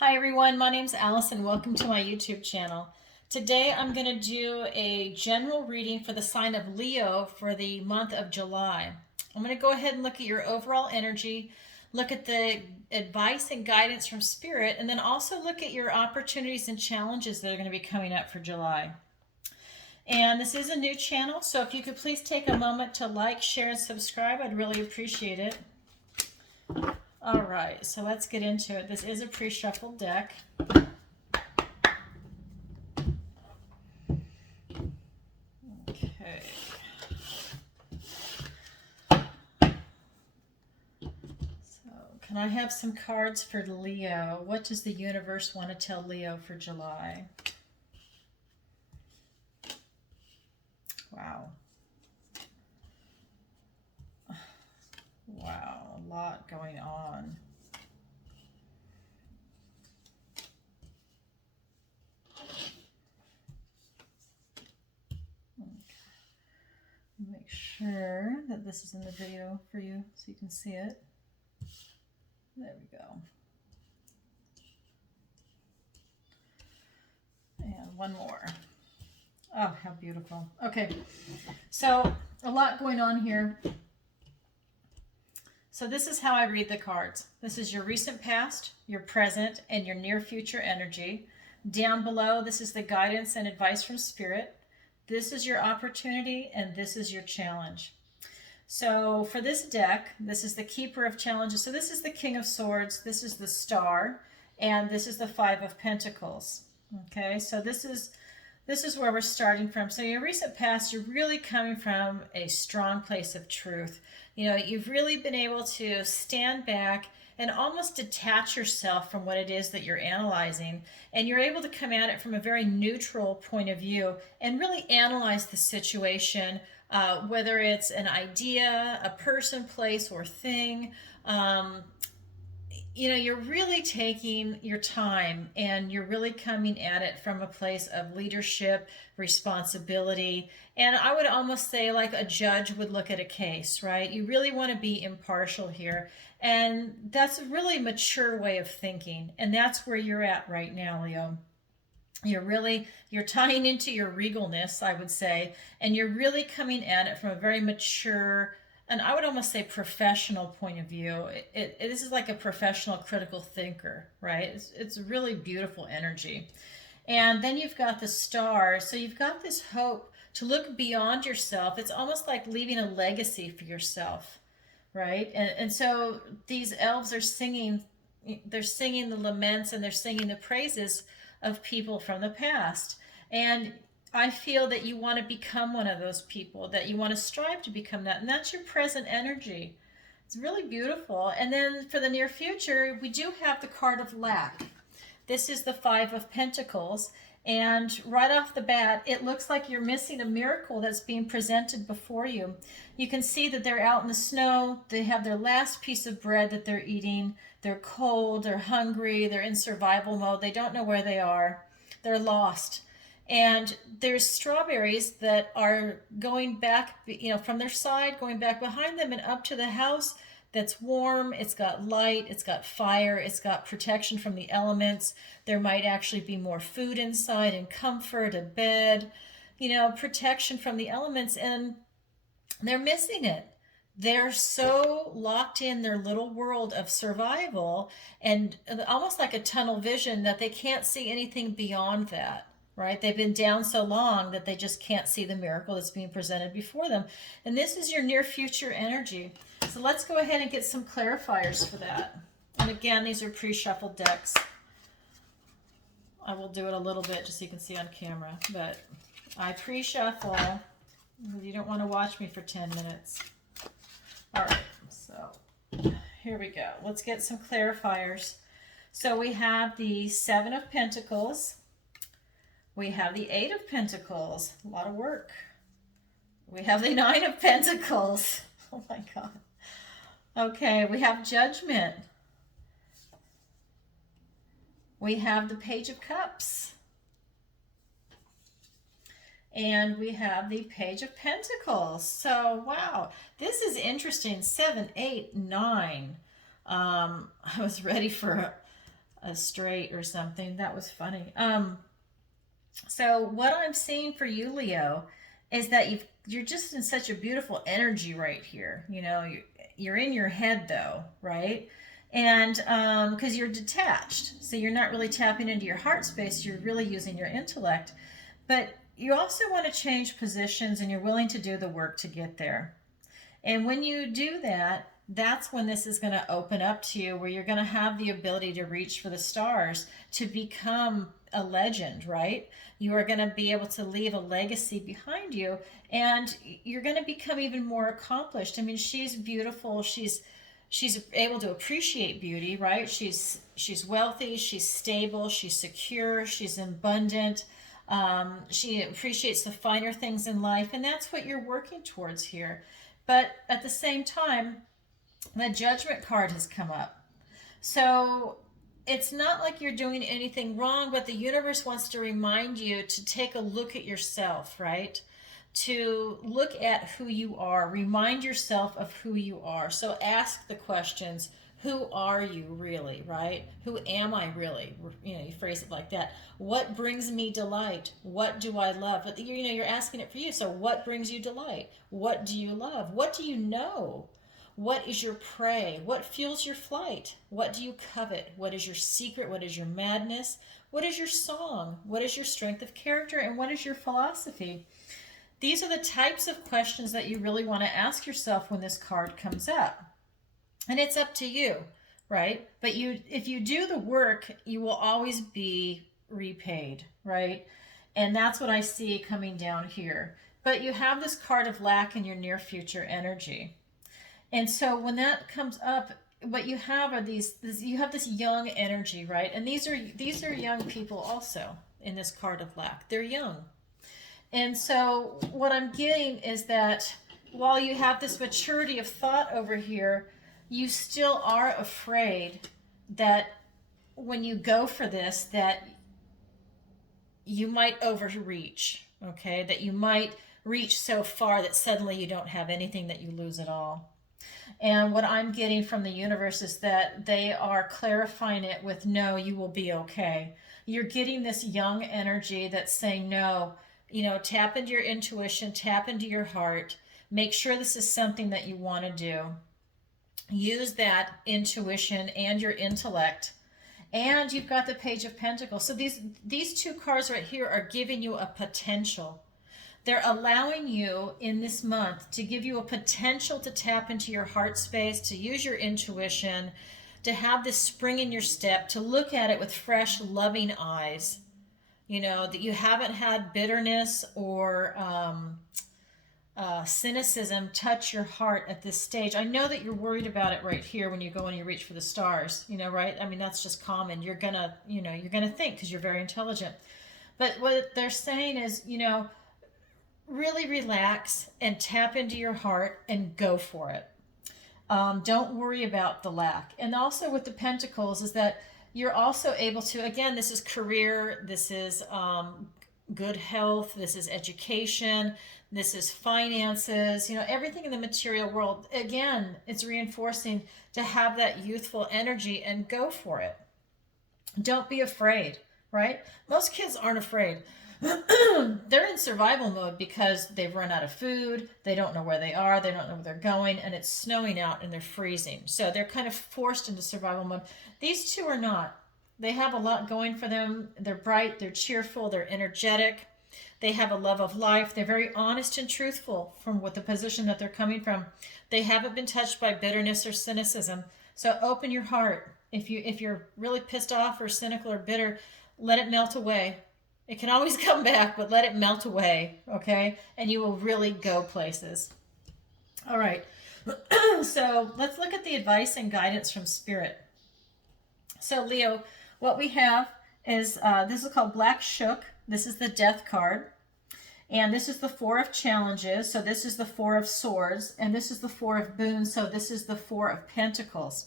Hi everyone, my name's Allison. Welcome to my YouTube channel. Today I'm going to do a general reading for the sign of Leo for the month of July. I'm going to go ahead and look at your overall energy, look at the advice and guidance from Spirit, and then also look at your opportunities and challenges that are going to be coming up for July. And this is a new channel, so if you could please take a moment to like, share, and subscribe, I'd really appreciate it. All right, so let's get into it. This is a pre-shuffled deck. Okay. So, can I have some cards for Leo? What does the universe want to tell Leo for July? Wow. Wow, a lot going on. Make sure that this is in the video for you so you can see it. There we go. And one more. Oh, how beautiful. Okay, so a lot going on here. So this is how I read the cards. This is your recent past, your present, and your near future energy. Down below, this is the guidance and advice from Spirit. This is your opportunity, and this is your challenge. So for this deck, this is the Keeper of Challenges. So this is the King of Swords, this is the Star, and this is the Five of Pentacles. Okay, so this is where we're starting from. So your recent past, you're really coming from a strong place of truth. You know, you've really been able to stand back and almost detach yourself from what it is that you're analyzing. And you're able to come at it from a very neutral point of view and really analyze the situation, whether it's an idea, a person, place, or thing. You know, you're really taking your time and you're really coming at it from a place of leadership, responsibility, and I would almost say like a judge would look at a case, right? You really want to be impartial here, and that's a really mature way of thinking, and that's where you're at right now, Leo. You're tying into your regalness, I would say, and you're really coming at it from a very mature, and I would almost say professional point of view. This is like a professional critical thinker, right? It's a really beautiful energy. And then you've got the Star, so you've got this hope to look beyond yourself. It's almost like leaving a legacy for yourself, right? And so these elves are singing, they're singing the laments and they're singing the praises of people from the past. And I feel that you want to become one of those people, that you want to strive to become that. And that's your present energy. It's really beautiful. And then for the near future, we do have the card of lack. This is the Five of Pentacles. And right off the bat, it looks like you're missing a miracle that's being presented before you. You can see that they're out in the snow. They have their last piece of bread that they're eating. They're cold, they're hungry, they're in survival mode. They don't know where they are. They're lost. And there's strawberries that are going back, you know, from their side, going back behind them and up to the house that's warm. It's got light, it's got fire, it's got protection from the elements. There might actually be more food inside and comfort, a bed, you know, protection from the elements, and they're missing it. They're so locked in their little world of survival and almost like a tunnel vision that they can't see anything beyond that, right? They've been down so long that they just can't see the miracle that's being presented before them. And this is your near future energy. So let's go ahead and get some clarifiers for that. And again, these are pre-shuffled decks. I will do it a little bit just so you can see on camera, but I pre-shuffle. You don't want to watch me for 10 minutes. All right, so here we go. Let's get some clarifiers. So we have the Seven of Pentacles. We have the Eight of Pentacles. A lot of work. We have the Nine of Pentacles. Oh my God. Okay, we have Judgment. We have the Page of Cups. And we have the Page of Pentacles. So, wow, this is interesting. 7, 8, 9. I was ready for a straight or something. That was funny. So what I'm seeing for you, Leo, is that you're just in such a beautiful energy right here. You're in your head though, right? And because you're detached, so you're not really tapping into your heart space. You're really using your intellect, but you also want to change positions, and you're willing to do the work to get there. And when you do that, that's when this is going to open up to you, where you're going to have the ability to reach for the stars, to become a legend, right? You are going to be able to leave a legacy behind you, and you're going to become even more accomplished. I mean, she's beautiful. She's able to appreciate beauty, right? She's wealthy, she's stable, she's secure, she's abundant. She appreciates the finer things in life, and that's what you're working towards here. But at the same time, the Judgment card has come up. So it's not like you're doing anything wrong, but the universe wants to remind you to take a look at yourself, right? To look at who you are, remind yourself of who you are. So ask the questions: who are you really, right? Who am I really? You phrase it like that. What brings me delight? What do I love? But you're asking it for you. So what brings you delight? What do you love? What do you know? What is your prey? What fuels your flight? What do you covet? What is your secret? What is your madness? What is your song? What is your strength of character? And what is your philosophy? These are the types of questions that you really want to ask yourself when this card comes up. And it's up to you, right? But if you do the work, you will always be repaid, right? And that's what I see coming down here. But you have this card of lack in your near future energy. And so when that comes up, what you have are you have this young energy, right? And these are young people also in this card of lack. They're young. And so what I'm getting is that while you have this maturity of thought over here, you still are afraid that when you go for this, that you might overreach, okay? That you might reach so far that suddenly you don't have anything, that you lose it all. And what I'm getting from the universe is that they are clarifying it with, no, you will be okay. You're getting this young energy that's saying, no, tap into your intuition, tap into your heart, make sure this is something that you want to do. Use that intuition and your intellect. And you've got the Page of Pentacles. So these two cards right here are giving you a potential. They're allowing you in this month to give you a potential to tap into your heart space, to use your intuition, to have this spring in your step, to look at it with fresh, loving eyes. That you haven't had bitterness or cynicism touch your heart at this stage. I know that you're worried about it right here when you go and you reach for the stars, right? I mean, that's just common. You're gonna think, because you're very intelligent. But what they're saying is, really relax and tap into your heart and go for it. Don't worry about the lack. And also with the Pentacles is that you're also able to, again, this is career, this is good health, this is education, this is finances, everything in the material world. Again, it's reinforcing to have that youthful energy and go for it. Don't be afraid, right? Most kids aren't afraid. They're in survival mode because they've run out of food, they don't know where they are, they don't know where they're going, and it's snowing out and they're freezing. So they're kind of forced into survival mode. These two are not. They have a lot going for them. They're bright, they're cheerful, they're energetic. They have a love of life. They're very honest and truthful from what the position that they're coming from. They haven't been touched by bitterness or cynicism. So open your heart. If you're really pissed off or cynical or bitter, let it melt away. It can always come back, but let it melt away, okay? And you will really go places. All right. So let's look at the advice and guidance from Spirit. So Leo, what we have is, this is called Black Shook. This is the Death card. And this is the Four of Challenges. So this is the Four of Swords. And this is the Four of Boons. So this is the Four of Pentacles.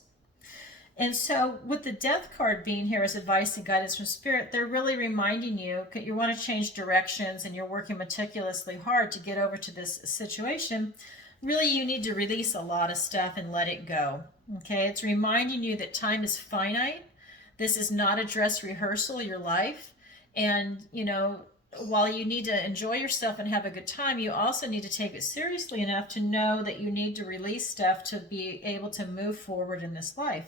And so with the Death card being here as advice and guidance from Spirit, they're really reminding you that you want to change directions and you're working meticulously hard to get over to this situation. Really, you need to release a lot of stuff and let it go. Okay, it's reminding you that time is finite, This is not a dress rehearsal, your life. And, while you need to enjoy yourself and have a good time, you also need to take it seriously enough to know that you need to release stuff to be able to move forward in this life.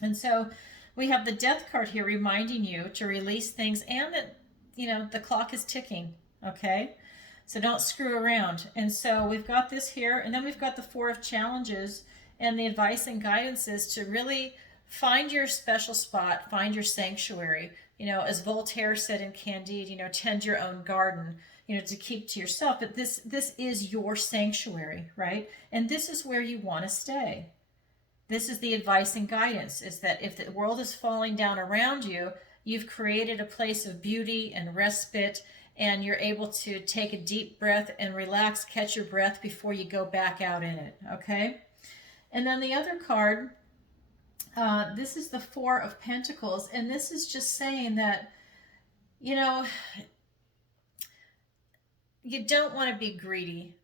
And so we have the death card here reminding you to release things and that, the clock is ticking. Okay. So don't screw around. And so we've got this here, and then we've got the Four of Challenges, and the advice and guidance is to really find your special spot, find your sanctuary. As Voltaire said in Candide, tend your own garden, to keep to yourself. But this is your sanctuary, right? And this is where you want to stay. This is the advice and guidance, is that if the world is falling down around you, you've created a place of beauty and respite, and you're able to take a deep breath and relax, catch your breath before you go back out in it, okay? And then the other card, this is the Four of Pentacles, and this is just saying that, you don't want to be greedy.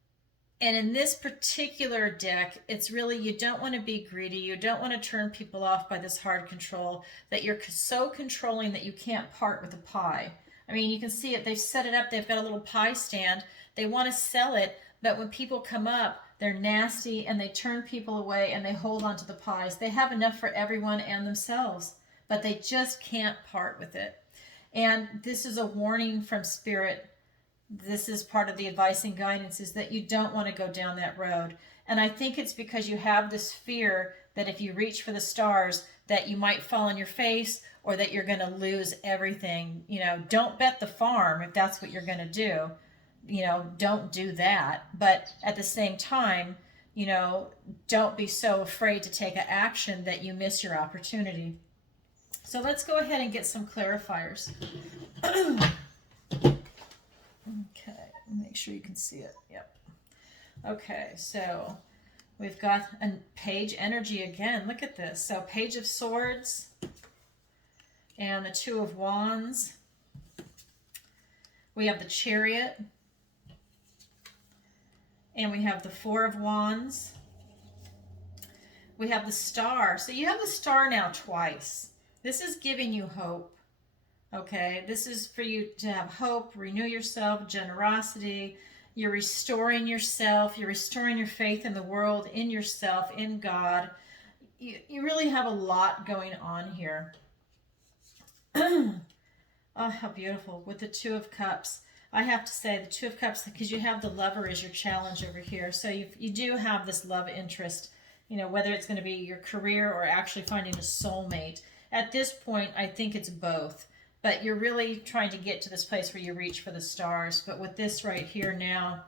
And in this particular deck, it's really, you don't want to be greedy. You don't want to turn people off by this hard control, that you're so controlling that you can't part with the pie. I mean, you can see it. They've set it up. They've got a little pie stand. They want to sell it, but when people come up, they're nasty and they turn people away and they hold on to the pies. They have enough for everyone and themselves, but they just can't part with it. And this is a warning from Spirit. This is part of the advice and guidance, is that you don't want to go down that road. And I think it's because you have this fear that if you reach for the stars, that you might fall on your face or that you're going to lose everything. Don't bet the farm if that's what you're going to do. Don't do that. But at the same time, don't be so afraid to take an action that you miss your opportunity. So let's go ahead and get some clarifiers. Okay, make sure you can see it. Yep. Okay, so we've got a page energy again. Look at this. So Page of Swords and the Two of Wands. We have the Chariot. And we have the Four of Wands. We have the Star. So you have the Star now twice. This is giving you hope. Okay, this is for you to have hope, renew yourself, generosity. You're restoring yourself. You're restoring your faith in the world, in yourself, in God. You really have a lot going on here. Oh, how beautiful. With the Two of Cups. I have to say the Two of Cups, because you have the Lover as your challenge over here. So you do have this love interest, whether it's going to be your career or actually finding a soulmate. At this point, I think it's both. But you're really trying to get to this place where you reach for the stars. But with this right here now,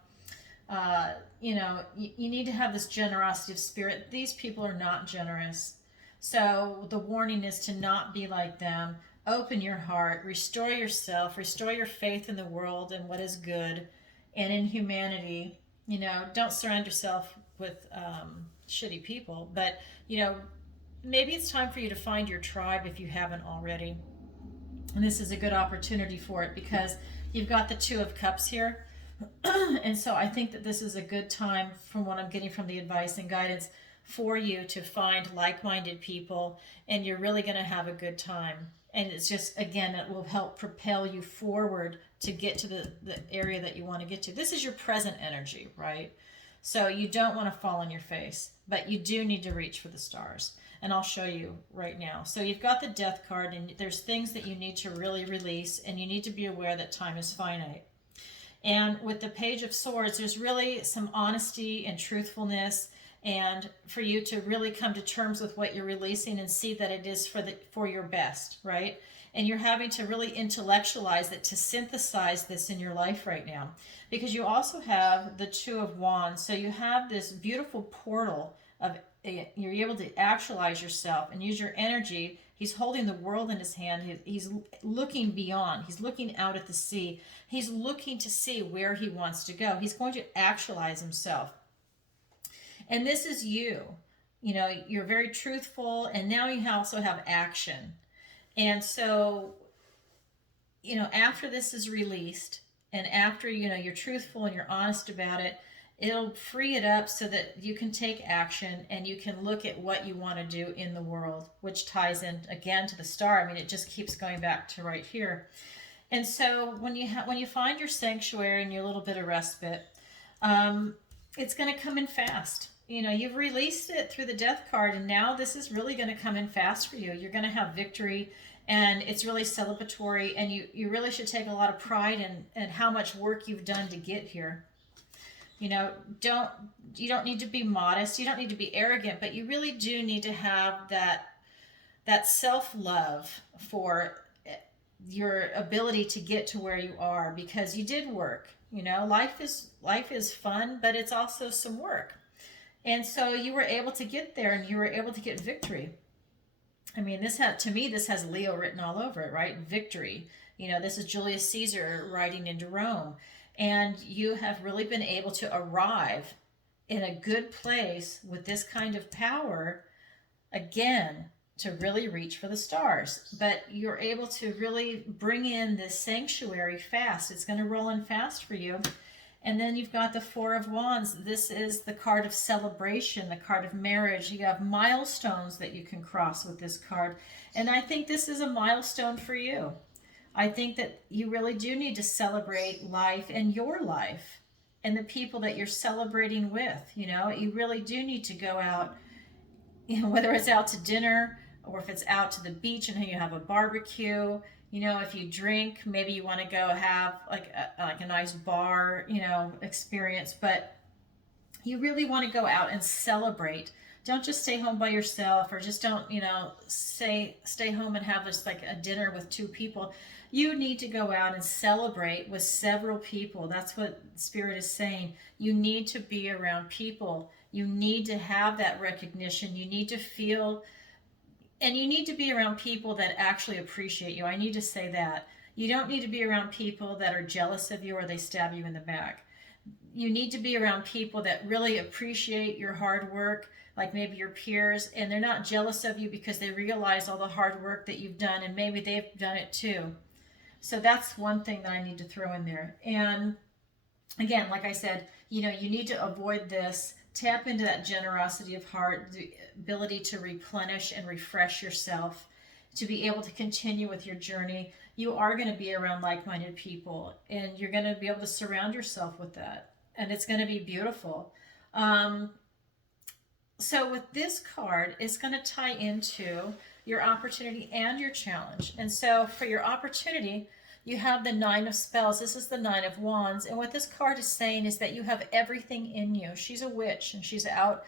you need to have this generosity of spirit. These people are not generous. So the warning is to not be like them. Open your heart, restore yourself, restore your faith in the world and what is good and in humanity. Don't surround yourself with shitty people. But, maybe it's time for you to find your tribe if you haven't already. And this is a good opportunity for it, because you've got the Two of Cups here. And so I think that this is a good time, from what I'm getting from the advice and guidance, for you to find like-minded people, and you're really going to have a good time. And it's just, again, it will help propel you forward to get to the area that you want to get to. This is your present energy, right? So you don't want to fall on your face, but you do need to reach for the stars. And I'll show you right now. So you've got the Death card, and there's things that you need to really release, and you need to be aware that time is finite. And with the Page of Swords, there's really some honesty and truthfulness, and for you to really come to terms with what you're releasing and see that it is for your best, right? And you're having to really intellectualize it, to synthesize this in your life right now. Because you also have the Two of Wands. So you have this beautiful portal of, you're able to actualize yourself and use your energy. He's holding the world in his hand. He's looking beyond. He's looking out at the sea. He's looking to see where he wants to go. He's going to actualize himself. And this is you. You're very truthful, and now you also have action. And so, after this is released, and after, you're truthful and you're honest about it, It'll free it up so that you can take action and you can look at what you want to do in the world, which ties in again to the star. I mean, it just keeps going back to right here. And so when you find your sanctuary and your little bit of respite, it's going to come in fast. You know, you've released it through the death card, and now this is really going to come in fast for you. You're going to have victory, and it's really celebratory, and you really should take a lot of pride in how much work you've done to get here. You know, you don't need to be modest, you don't need to be arrogant, but you really do need to have that self-love for your ability to get to where you are, because you did work. You know, life is fun, but it's also some work. And so you were able to get there, and you were able to get victory. I mean, to me, this has Leo written all over it, right? Victory. You know, this is Julius Caesar riding into Rome. And you have really been able to arrive in a good place with this kind of power, again, to really reach for the stars. But you're able to really bring in this sanctuary fast. It's going to roll in fast for you. And then you've got the Four of Wands. This is the card of celebration, the card of marriage. You have milestones that you can cross with this card. And I think this is a milestone for you. I think that you really do need to celebrate life and your life and the people that you're celebrating with. You know, you really do need to go out, you know, whether it's out to dinner or if it's out to the beach and you have a barbecue. You know, if you drink, maybe you want to go have like a nice bar, you know, experience. But you really want to go out and celebrate. Don't just stay home by yourself, or just don't, you know, stay home and have just like a dinner with two people. You need to go out and celebrate with several people. That's what Spirit is saying. You need to be around people. You need to have that recognition. You need to feel, and you need to be around people that actually appreciate you. I need to say that. You don't need to be around people that are jealous of you or they stab you in the back. You need to be around people that really appreciate your hard work, like maybe your peers, and they're not jealous of you because they realize all the hard work that you've done, and maybe they've done it too. So that's one thing that I need to throw in there. And again, like I said, you know, you need to avoid this. Tap into that generosity of heart, the ability to replenish and refresh yourself, to be able to continue with your journey. You are going to be around like-minded people, and you're going to be able to surround yourself with that. And it's going to be beautiful. So with this card, it's going to tie into your opportunity and your challenge. And so for your opportunity, you have the Nine of Spells. This is the Nine of Wands. And what this card is saying is that you have everything in you. She's a witch, and she's out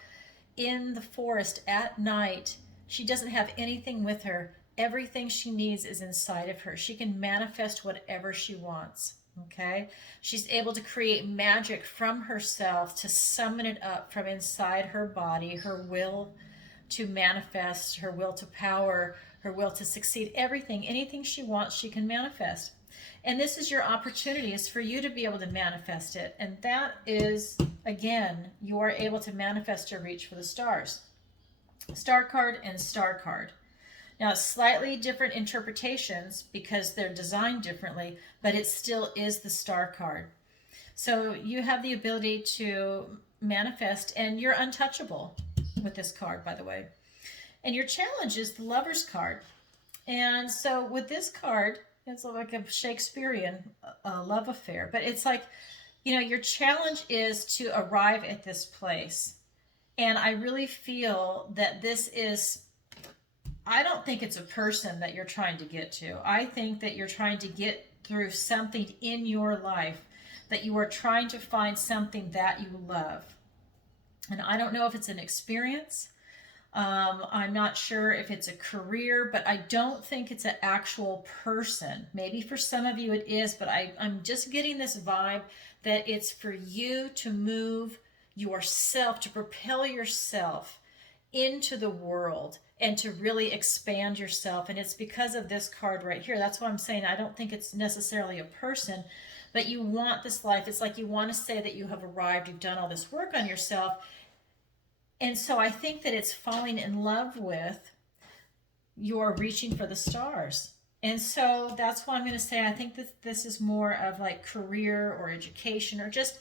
in the forest at night. She doesn't have anything with her. Everything she needs is inside of her. She can manifest whatever she wants. Okay? She's able to create magic from herself, to summon it up from inside her body, her will to manifest, her will to power, her will to succeed. Everything, anything she wants, she can manifest. And this is your opportunity, is for you to be able to manifest it. And that is, again, you are able to manifest your reach for the stars. Star card and star card. Now, slightly different interpretations because they're designed differently, but it still is the star card. So you have the ability to manifest, and you're untouchable with this card, by the way. And your challenge is the Lover's card. And so with this card, it's like a Shakespearean love affair, but it's like, you know, your challenge is to arrive at this place. And I really feel that this is, I don't think it's a person that you're trying to get to. I think that you're trying to get through something in your life, that you are trying to find something that you love. And I don't know if it's an experience. I'm not sure if it's a career, but I don't think it's an actual person. Maybe for some of you it is, but I'm just getting this vibe that it's for you to move yourself, to propel yourself into the world and to really expand yourself. And it's because of this card right here. That's why I'm saying I don't think it's necessarily a person, but you want this life. It's like you want to say that you have arrived, you've done all this work on yourself. And so I think that it's falling in love with your reaching for the stars. And so that's why I'm going to say I think that this is more of like career or education, or just,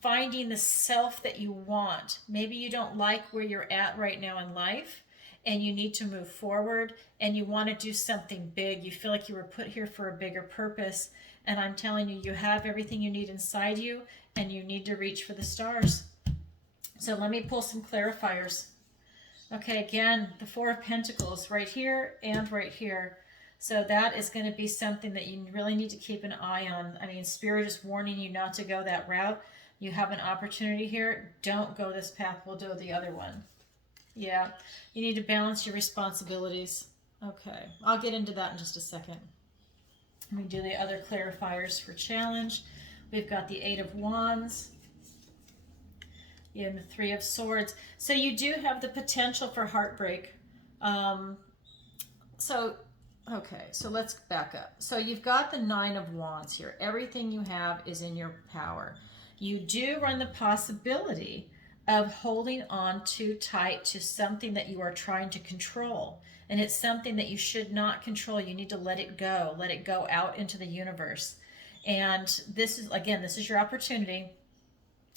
finding the self that you want. Maybe you don't like where you're at right now in life and you need to move forward and you want to do something big. You feel like you were put here for a bigger purpose. And I'm telling you, you have everything you need inside you and you need to reach for the stars. So let me pull some clarifiers. Okay, again, the Four of Pentacles right here and right here. So that is going to be something that you really need to keep an eye on. I mean, Spirit is warning you not to go that route. You have an opportunity here. Don't go this path. We'll do the other one. Yeah, you need to balance your responsibilities. Okay, I'll get into that in just a second. Let me do the other clarifiers for challenge. We've got the Eight of Wands and the Three of Swords. So you do have the potential for heartbreak. Okay, so let's back up. So you've got the Nine of Wands here. Everything you have is in your power. You do run the possibility of holding on too tight to something that you are trying to control. And it's something that you should not control. You need to let it go out into the universe. And this is your opportunity.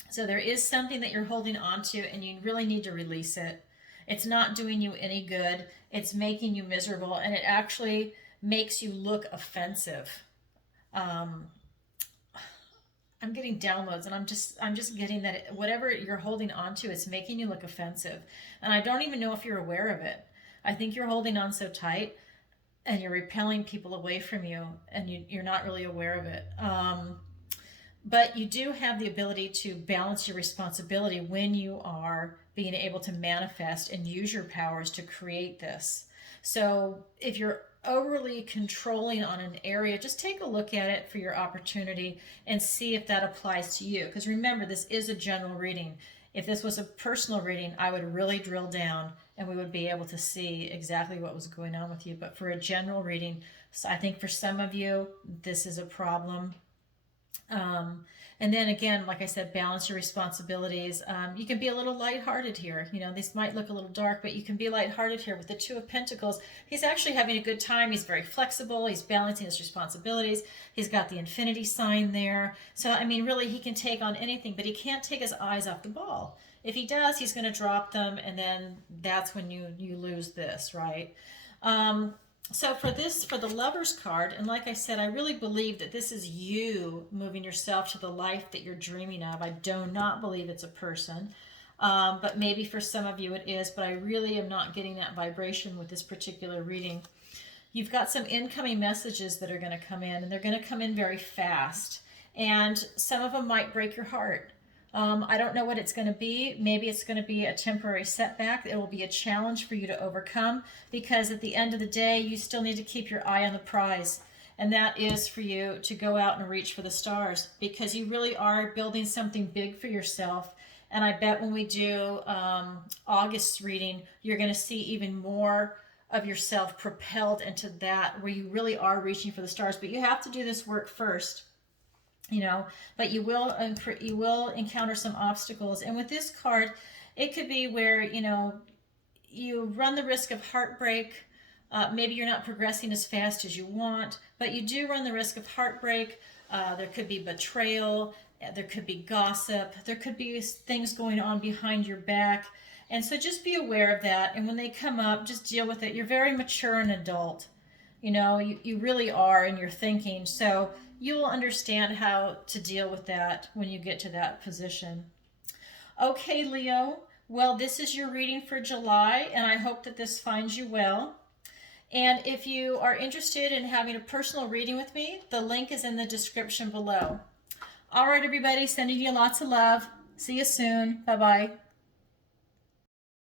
So there is something that you're holding on to and you really need to release it. It's not doing you any good. It's making you miserable, and it actually makes you look offensive. I'm getting downloads, and I'm just getting that whatever you're holding on to, it's making you look offensive. And I don't even know if you're aware of it. I think you're holding on so tight, and you're repelling people away from you, and you're not really aware of it. But you do have the ability to balance your responsibility when you are being able to manifest and use your powers to create this. So if you're overly controlling on an area, just take a look at it for your opportunity and see if that applies to you. Because remember, this is a general reading. If this was a personal reading, I would really drill down and we would be able to see exactly what was going on with you. But for a general reading, so I think for some of you, this is a problem. And then again, like I said, balance your responsibilities. You can be a little lighthearted here. These might look a little dark, but you can be lighthearted here with the Two of Pentacles. He's actually having a good time. He's very flexible. He's balancing his responsibilities. He's got the infinity sign there. So, I mean, really, he can take on anything, but he can't take his eyes off the ball. If he does, he's going to drop them, and then that's when you lose this, right? So for the Lovers card, and like I said, I really believe that this is you moving yourself to the life that you're dreaming of. I do not believe it's a person, but maybe for some of you it is, but I really am not getting that vibration with this particular reading. You've got some incoming messages that are going to come in, and they're going to come in very fast, and some of them might break your heart. I don't know what it's going to be. Maybe it's going to be a temporary setback. It will be a challenge for you to overcome, because at the end of the day, you still need to keep your eye on the prize. And that is for you to go out and reach for the stars, because you really are building something big for yourself. And I bet when we do August's reading, you're going to see even more of yourself propelled into that, where you really are reaching for the stars. But you have to do this work first. But you will encounter some obstacles. And with this card, it could be where, you run the risk of heartbreak. Maybe you're not progressing as fast as you want, but you do run the risk of heartbreak. There could be betrayal. There could be gossip. There could be things going on behind your back. And so just be aware of that. And when they come up, just deal with it. You're very mature and adult. You really are in your thinking. So you will understand how to deal with that when you get to that position. Okay, Leo. Well, this is your reading for July, and I hope that this finds you well. And if you are interested in having a personal reading with me, the link is in the description below. All right, everybody, sending you lots of love. See you soon. Bye-bye.